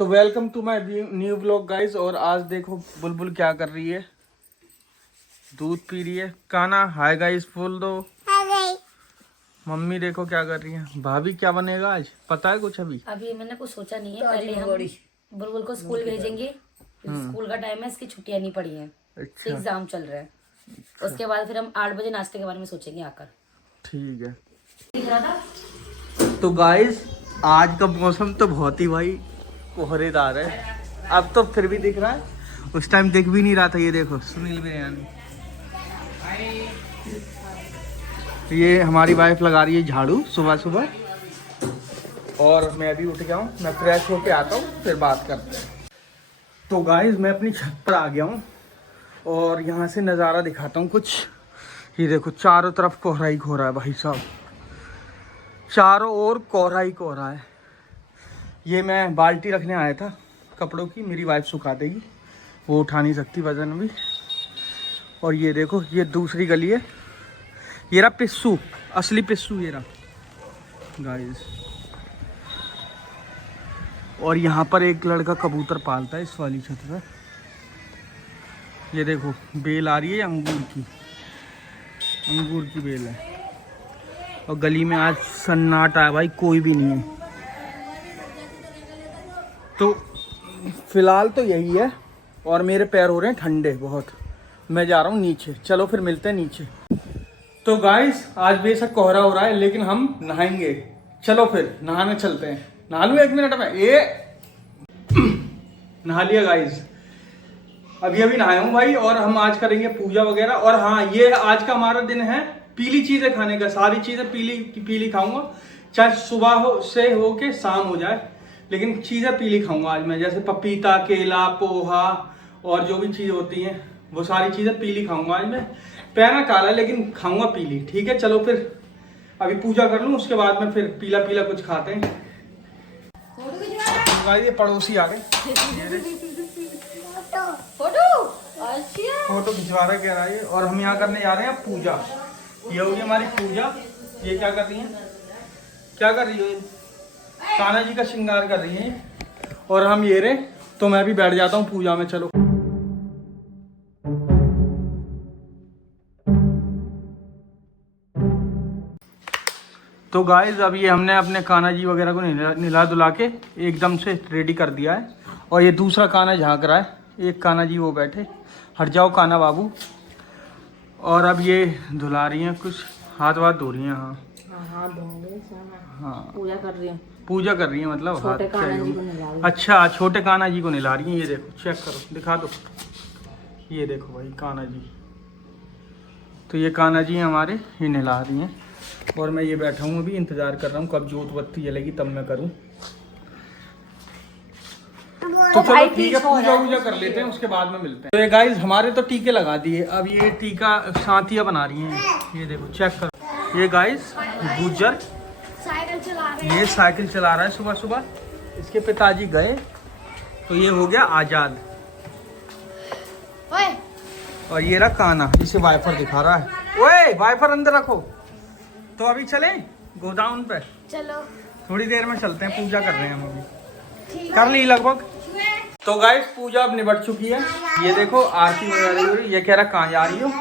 तो welcome to my new blog guys. और आज देखो बुलबुल क्या कर रही है, दूध पी रही है। काना हाय गाइस बोल दो। मम्मी देखो क्या कर रही है। भाभी क्या बनेगा आज पता है कुछ? अभी मैंने कुछ सोचा नहीं है। पहले हम बुलबुल को स्कूल भेजेंगे। स्कूल का टाइम है, इसकी छुट्टियां नहीं पड़ी हैं। अच्छा। एग्जाम चल रहा है। उसके बाद फिर हम 8 बजे नाश्ते के बारे में सोचेंगे आकर। ठीक है। दिख रहा था तो गाइस आज का मौसम तो बहुत ही भाई कोहरेदार है। अब तो फिर भी दिख रहा है, उस टाइम दिख भी नहीं रहा था। ये देखो सुनील बिरयानी, ये हमारी वाइफ लगा रही है झाड़ू सुबह सुबह। और मैं अभी उठ गया हूँ, मैं फ्रेश होके आता हूँ फिर बात करते हैं। तो गाइस मैं अपनी छत पर आ गया हूँ और यहाँ से नज़ारा दिखाता हूँ कुछ। ये देखो चारों तरफ कोहरा ही कोहरा है भाई साहब, चारों ओर कोहरा ही कोहरा है। ये मैं बाल्टी रखने आया था कपड़ों की, मेरी वाइफ सुखा देगी, वो उठा नहीं सकती वजन भी। और ये देखो ये दूसरी गली है, ये रहा पिस्सू, असली पिस्सू ये रहा गाइस। और यहाँ पर एक लड़का कबूतर पालता है इस वाली छत पर। ये देखो बेल आ रही है अंगूर की बेल है। और गली में आज सन्नाटा है भाई, कोई भी नहीं है। तो फिलहाल तो यही है और मेरे पैर हो रहे हैं ठंडे बहुत। मैं जा रहा हूँ नीचे, चलो फिर मिलते हैं नीचे। तो गाइस आज बेशक कोहरा हो रहा है लेकिन हम नहाएंगे। चलो फिर नहाने चलते हैं। नहा लूँ 1 मिनट में? नहा लिया गाइस, अभी नहाया हूँ भाई। और हम आज करेंगे पूजा वगैरह। और हाँ, ये आज का हमारा दिन है पीली चीजें खाने का। सारी चीजें पीली खाऊंगा, चाहे सुबह से हो के शाम हो जाए, लेकिन चीजें पीली खाऊंगा आज मैं। जैसे पपीता, केला, पोहा और जो भी चीज होती हैं वो सारी चीजें पीली खाऊंगा आज मैं। पहना काला लेकिन खाऊंगा पीली। ठीक है चलो फिर अभी पूजा कर लूँ, उसके बाद में फिर पीला पीला कुछ खाते हैं। ये पड़ोसी आ गए, फोटो खिंचवा रहा कह रहा है। और हम यहाँ करने जा रहे हैं पूजा। ये होगी हमारी पूजा। ये क्या कर रही है, क्या कर रही हो? कान्हा जी का श्रृंगार कर रही है। और हम ये रहे, तो मैं भी बैठ जाता हूँ पूजा में। चलो तो गाइस अब ये हमने अपने कान्हा जी वगैरह को नहला धुला के एकदम से रेडी कर दिया है। और ये दूसरा कान्हा झाँक रहा है, एक कान्हा जी वो बैठे। हट जाओ कान्हा बाबू। और अब ये धुला रही हैं, कुछ हाथ वाथ धो रही हैं। हाँ पूजा कर रही है मतलब हाथ। अच्छा छोटे कान्हा जी को नहला रही हैं। ये देखो चेक करो, दिखा दो। ये देखो भाई कान्हा जी, तो ये कान्हा जी हमारे ये नहला रही हैं। और मैं ये बैठा हूँ अभी, इंतजार कर रहा हूँ कब जोत बत्ती जलेगी तब मैं करूँ। तो चलो ठीक है, पूजा वूजा कर लेते हैं, उसके बाद में मिलते हैं। तो ये गाइस हमारे तो टीके लगा दिए, अब ये टीका साथियाँ बना रही हैं। ये देखो चेक करो, ये गाइस गुज्जर ये साइकिल चला रहा है सुबह सुबह। इसके पिताजी गए तो ये हो गया आजाद। और ये रहा कान्हा, इसे वाइफर दिखा रहा है। ओए वाइफर अंदर रखो। तो अभी चलें गोडाउन पे? चलो थोड़ी देर में चलते हैं, पूजा कर रहे हैं हम अभी, कर ली लगभग। तो गाइस पूजा अब निबट चुकी है। ये देखो आरती वगैरह हो रही। ये कह रहा कहाँ जा रही हो?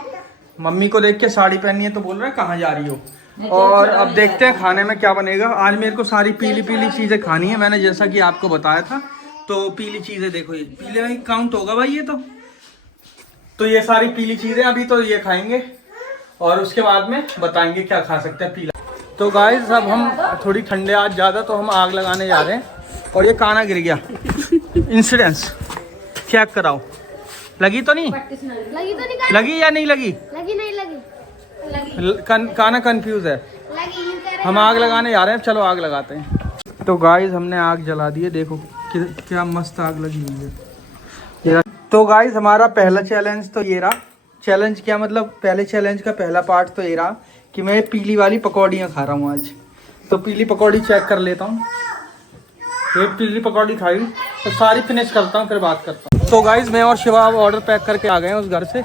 मम्मी को देख के साड़ी पहनी है तो बोल रहा है कहाँ जा रही हो। और अब देखते हैं खाने में क्या बनेगा। आज मेरे को सारी पीली पीली चीजें खानी है, मैंने जैसा कि आपको बताया था। तो पीली चीजें देखो, ये पीले में काउंट होगा भाई ये तो ये सारी पीली चीजें अभी तो ये खाएंगे और उसके बाद में बताएंगे क्या खा सकते हैं पीला। तो गाइस अब हम थोड़ी ठंडे आज ज़्यादा, तो हम आग लगाने जा रहे हैं। और ये कान्हा गिर गया, इंसिडेंस चेक कराओ। लगी तो नहीं? लगी या नहीं लगी? कान्हा कंफ्यूज है। हम आग लगाने जा रहे हैं, चलो आग लगाते हैं। तो गाइस हमने आग जला दी है, देखो क्या मस्त आग लगी हुई है। तो गाइस हमारा पहला चैलेंज तो ये रहा। चैलेंज क्या मतलब, पहले चैलेंज का पहला पार्ट तो ये रहा कि मैं पीली वाली पकौड़ियाँ खा रहा हूँ आज। तो पीली पकौड़ी चेक कर लेता हूँ। एक पीली पकौड़ी खाई तो सारी फिनिश करता हूँ फिर बात करता हूँ। तो गाइस मैं और शिवा ऑर्डर पैक करके आ गए हैं उस घर से।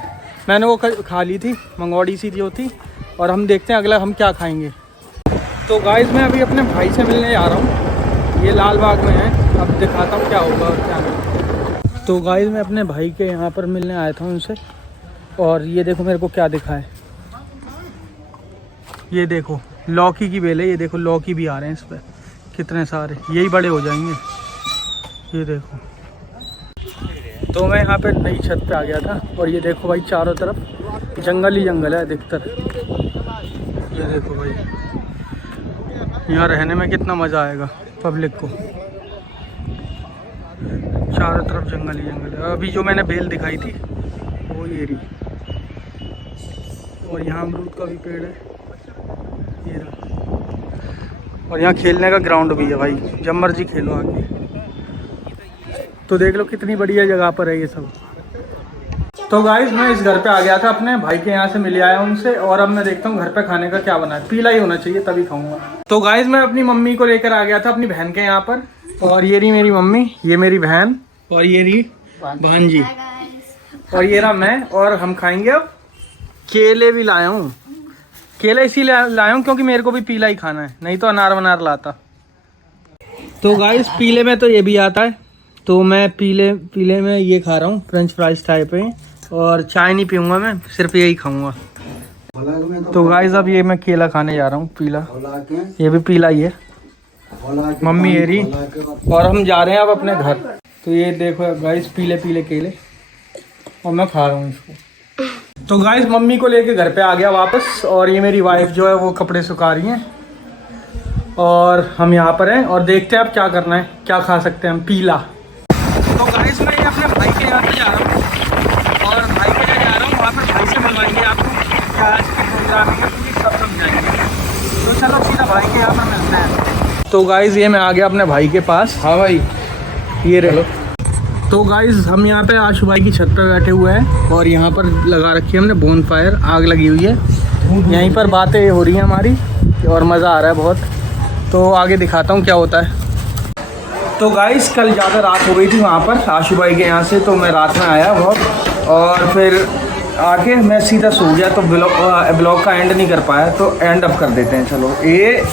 मैंने वो खा ली थी, मंगौड़ी सी जो थी। और हम देखते हैं अगला हम क्या खाएंगे। तो गाइस मैं अभी अपने भाई से मिलने जा रहा हूँ। ये लाल बाग में है। अब दिखाता हूँ क्या होगा और क्या नहीं। तो गाइस मैं अपने भाई के यहाँ पर मिलने आया था उनसे, और ये देखो मेरे को क्या दिखा है। ये देखो लौकी की बेल है, ये देखो लौकी भी आ रहे हैं इस पर कितने सारे, यही बड़े हो जाएंगे। ये देखो, तो मैं यहाँ पे नई छत पे आ गया था, और ये देखो भाई चारों तरफ जंगल ही जंगल है अधिकतर। ये देखो भाई, यहाँ रहने में कितना मज़ा आएगा पब्लिक को। चारों तरफ जंगल ही जंगल है। अभी जो मैंने बेल दिखाई थी वो ये रही, और यहाँ अमरूद का भी पेड़ है, ये रहा। और यहाँ खेलने का ग्राउंड भी है भाई, जब मर्जी खेलो आके। तो देख लो कितनी बढ़िया जगह पर है ये सब। तो गाइस मैं इस घर पे आ गया था, अपने भाई के यहाँ से मिल आया उनसे, और अब मैं देखता हूँ घर पे खाने का क्या बना है। पीला ही होना चाहिए तभी खाऊंगा। तो गाइस मैं अपनी मम्मी को लेकर आ गया था अपनी बहन के यहाँ पर, और ये रही मेरी मम्मी, ये मेरी बहन, और ये रही भांजी, और ये रहा मैं। और हम खाएंगे अब। केले भी लाया हूँ, केले इसीलिए लाया हूँ क्योंकि मेरे को भी पीला ही खाना है, नहीं तो अनार वनार लाता। तो गाइस पीले में तो ये भी आता है, तो मैं पीले में ये खा रहा हूँ, फ्रेंच फ्राइज टाइप है, और चाय नहीं पीऊँगा मैं, सिर्फ यही खाऊँगा। तो गाइस अब ये मैं केला खाने जा रहा हूँ पीला, ये भी पीला ही है। मम्मी ये रही, और हम जा रहे हैं अब अपने घर। तो ये देखो गाइस पीले पीले केले, और मैं खा रहा हूँ इसको। तो गाइस मम्मी को लेके घर पे आ गया वापस, और ये मेरी वाइफ जो है वो कपड़े सुखा रही हैं, और हम यहाँ पर हैं, और देखते हैं अब क्या करना है, क्या खा सकते हैं हम पीला। तो गाइस मैं ये अपने भाई के यहाँ पे जा रहा हूँ, और भाई के यहाँ जा रहा हूँ, वहाँ पर भाई से मिलवाएंगे आपको क्या आज के प्रोग्राम है, क्योंकि सब समझाएंगे। तो चलो सीधा भाई के यहाँ पर मिलते हैं। तो गाइस ये मैं आ गया अपने भाई के पास। हाँ भाई ये रहो। तो गाइस हम यहाँ पे आशु भाई की छत पे बैठे हुए हैं, और यहाँ पर लगा रखी है हमने बोन फायर, आग लगी हुई है। यहीं पर बातें हो रही हैं हमारी, और मज़ा आ रहा है बहुत। तो आगे दिखाता हूँ क्या होता है। तो गाइस कल ज़्यादा रात हो गई थी वहाँ पर आशु भाई के यहाँ से, तो मैं रात में आया बहुत, और फिर आके मैं सीधा सो गया। तो ब्लॉग का एंड नहीं कर पाया, तो एंड अप कर देते हैं। चलो ये